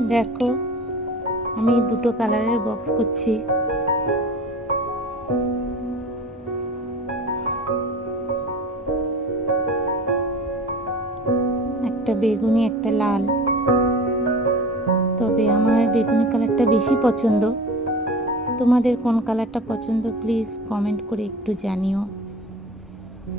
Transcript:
দেখো, আমি দুটো কালারের বক্স করছি। একটা বেগুনি, একটা লাল। তবে আমার বেগুনি কালারটা বেশি পছন্দ। তোমাদের কোন কালারটা পছন্দ প্লিজ কমেন্ট করে একটু জানিও।